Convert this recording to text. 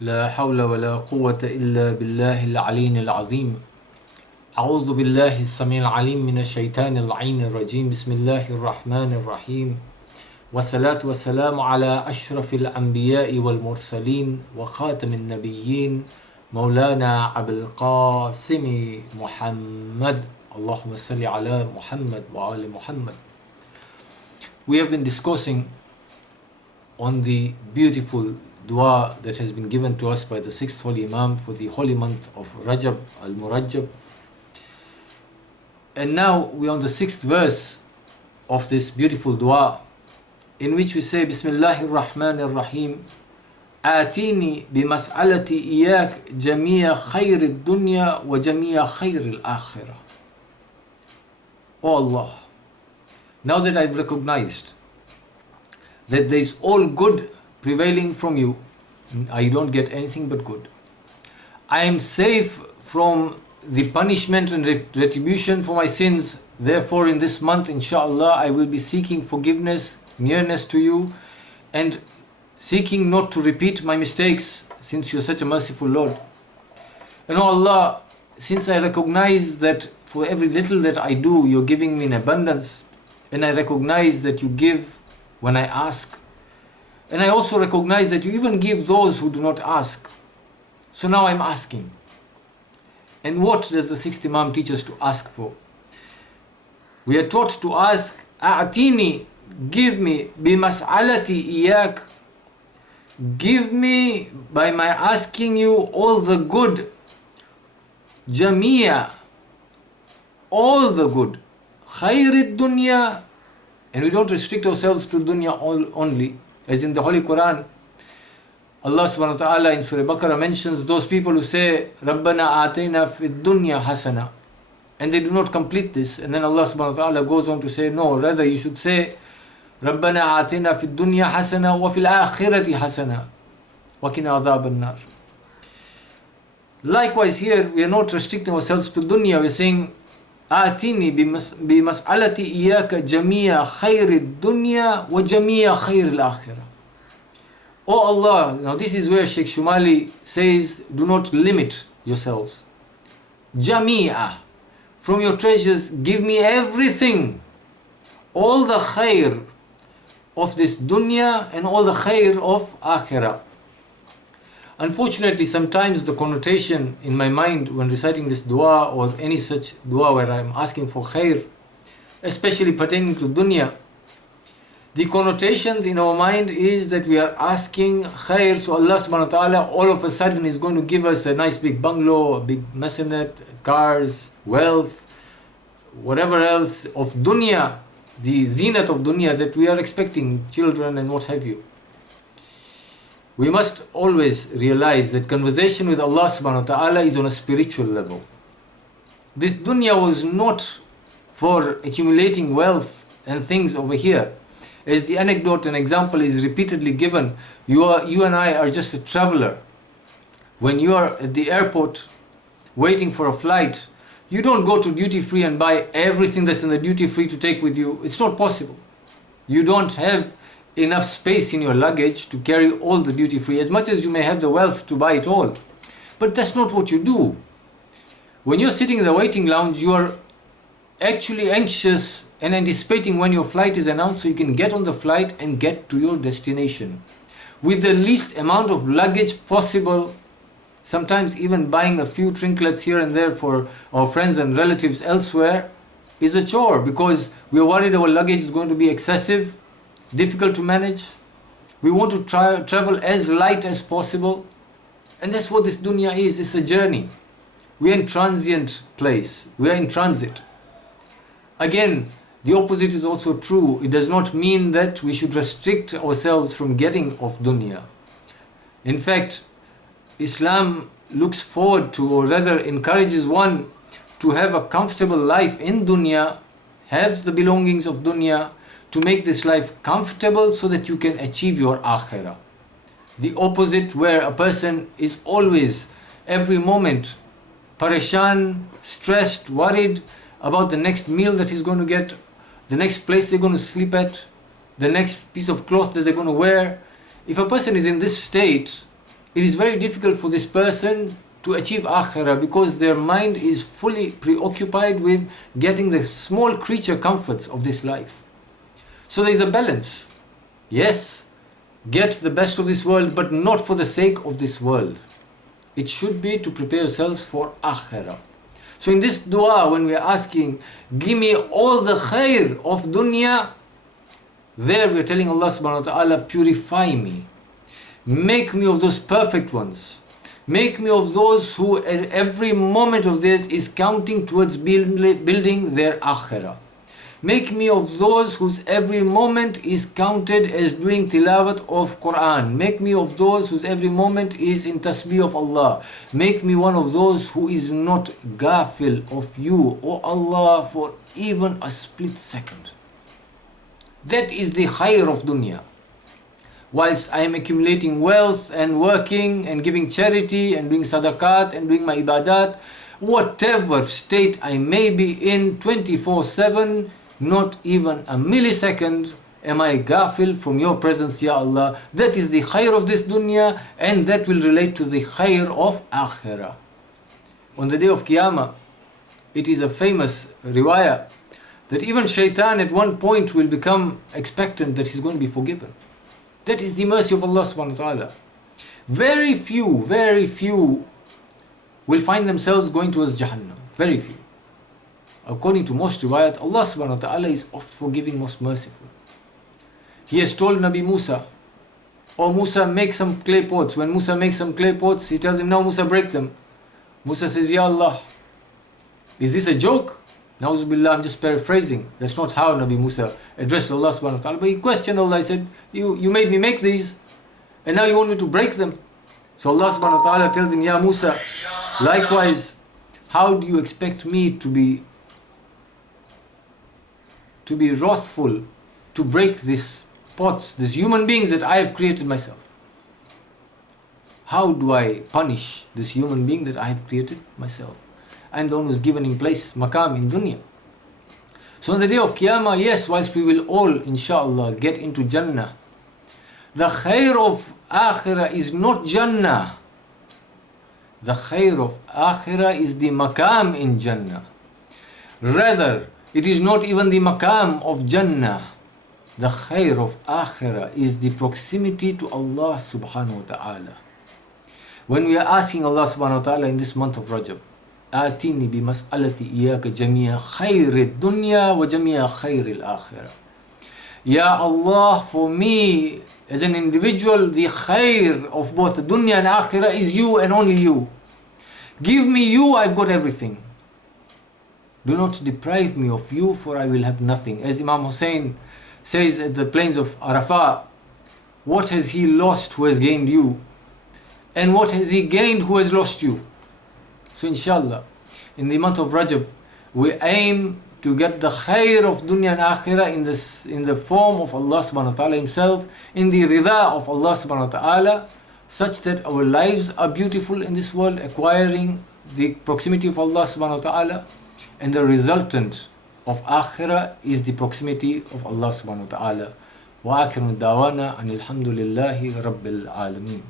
لا حول ولا قوة إلا بالله العلي العظيم. أعوذ بالله السميع العليم من الشيطان اللعين الرجيم. بسم الله الرحمن الرحيم. والصلاة والسلام على أشرف الأنبياء والمرسلين وخاتم النبيين مولانا أبي القاسم محمد. اللهم صل على محمد وآل محمد. We have been discussing on the beautiful dua that has been given to us by the sixth holy Imam for the holy month of Rajab, al-Murajab. And now we are on the sixth verse of this beautiful dua, in which we say, Bismillahir Rahmanir Rahim, Atini bimas'alati iyyaka Jami'a Khayr al-Dunya wa Jami'a Khayr al-akhirah. Oh Allah, now that I've recognized that there is all good prevailing from you, I don't get anything but good. I am safe from the punishment and retribution for my sins. Therefore, in this month, inshallah, I will be seeking forgiveness, nearness to you, and seeking not to repeat my mistakes, since you are such a merciful Lord. And oh Allah, since I recognize that for every little that I do, you're giving me in abundance, and I recognize that you give when I ask, and I also recognize that you even give those who do not ask. So now I'm asking. And what does the sixth Imam teach us to ask for? We are taught to ask, A'tini, give me, bimas'alati iyyaka, give me by my asking you all the good, Jami'a, all the good, Khayr al-Dunya, and we don't restrict ourselves to dunya only. As in the Holy Quran, Allah subhanahu wa ta'ala in Surah Baqarah mentions those people who say, Rabbana atayna fid dunya hasana, and they do not complete this. And then Allah subhanahu wa ta'ala goes on to say, no, rather you should say, Rabbana atayna fid dunya hasana wa fil akhirati hasana wa qina adhaban nar. Likewise here, we are not restricting ourselves to dunya. We are saying, Atini bimas'alati iyyaka Jami'a Khayr al-Dunya wa Jami'a Khayr al-akhirah. Oh Allah, now this is where Sheikh Shumali says, do not limit yourselves. Jami'a, from your treasures, give me everything, all the khair of this dunya and all the khair of akhirah. Unfortunately, sometimes the connotation in my mind when reciting this dua or any such dua where I am asking for khair, especially pertaining to dunya, the connotations in our mind is that we are asking khair, so Allah subhanahu wa ta'ala all of a sudden is going to give us a nice big bungalow, a big maisonette, cars, wealth, whatever else of dunya, the zinat of dunya that we are expecting, children and what have you. We must always realize that conversation with Allah subhanahu wa ta'ala is on a spiritual level. This dunya was not for accumulating wealth and things over here. As the anecdote and example is repeatedly given, you and I are just a traveler. When you are at the airport waiting for a flight, you don't go to duty free and buy everything that's in the duty free to take with you. It's not possible. You don't have enough space in your luggage to carry all the duty free, as much as you may have the wealth to buy it all. But that's not what you do. When you're sitting in the waiting lounge, you are actually anxious and anticipating when your flight is announced so you can get on the flight and get to your destination with the least amount of luggage possible. Sometimes even buying a few trinkets here and there for our friends and relatives elsewhere is a chore, because we are worried our luggage is going to be excessive, difficult to manage. We want to travel as light as possible, and that's what this dunya is. It's a journey. We are in transient place. We are in transit. Again, the opposite is also true. It does not mean that we should restrict ourselves from getting of dunya. In fact, Islam looks forward to, or rather encourages one to have a comfortable life in dunya, have the belongings of dunya, to make this life comfortable so that you can achieve your akhirah. The opposite, where a person is always, every moment, pareshan, stressed, worried about the next meal that he's going to get, the next place they're going to sleep at, the next piece of cloth that they're going to wear. If a person is in this state, it is very difficult for this person to achieve akhirah because their mind is fully preoccupied with getting the small creature comforts of this life. So there is a balance. Yes, get the best of this world, but not for the sake of this world. It should be to prepare yourselves for akhirah. So in this dua, when we are asking, give me all the khair of dunya, there we are telling Allah subhanahu wa ta'ala, purify me. Make me of those perfect ones. Make me of those who at every moment of this is counting towards building their akhirah. Make me of those whose every moment is counted as doing tilawat of Quran. Make me of those whose every moment is in tasbih of Allah. Make me one of those who is not ghafil of you, O Allah, for even a split second. That is the khair of dunya. Whilst I am accumulating wealth and working and giving charity and doing sadaqat and doing my ibadat, whatever state I may be in 24/7, not even a millisecond am I ghafil from your presence, Ya Allah. That is the khair of this dunya, and that will relate to the khair of akhirah. On the day of Qiyamah, it is a famous riwayah that even shaitan at one point will become expectant that he's going to be forgiven. That is the mercy of Allah subhanahu wa ta'ala. Very few will find themselves going towards Jahannam. Very few. According to most riwayat, Allah subhanahu wa ta'ala is oft forgiving, most merciful. He has told Nabi Musa, "Oh Musa, make some clay pots." When Musa makes some clay pots, he tells him, "Now Musa, break them." Musa says, "Ya Allah, is this a joke?" Na'uzubillah, I'm just paraphrasing. That's not how Nabi Musa addressed Allah subhanahu wa ta'ala. But he questioned Allah. He said, you made me make these, and now you want me to break them. So Allah subhanahu wa ta'ala tells him, "Ya Musa, likewise, how do you expect me to be wrathful, to break these pots, these human beings that I have created myself? How do I punish this human being that I have created myself? I'm the one who's given him place, maqam in dunya." So on the day of Qiyamah, yes, whilst we will all, inshallah, get into Jannah, the khair of akhirah is not Jannah. The khair of akhirah is the maqam in Jannah. Rather, it is not even the maqam of Jannah. The khair of akhirah is the proximity to Allah subhanahu wa ta'ala. When we are asking Allah subhanahu wa ta'ala in this month of Rajab, آتِنِي bimas'alati iyyaka Jami'a Khayr al-Dunya wa Jami'a Khayr al-akhirah. Ya Allah, for me as an individual, the khair of both dunya and akhirah is you and only you. Give me you, I've got everything. Do not deprive me of you, for I will have nothing. As Imam Hussein says at the plains of Arafah, what has he lost who has gained you? And what has he gained who has lost you? So inshallah, in the month of Rajab, we aim to get the khair of dunya and akhirah in the form of Allah subhanahu wa ta'ala himself, in the rida of Allah subhanahu wa ta'ala, such that our lives are beautiful in this world, acquiring the proximity of Allah subhanahu wa ta'ala, and the resultant of akhirah is the proximity of Allah subhanahu wa ta'ala. Wa akhiru da'wana anil hamdulillahi rabbil alameen.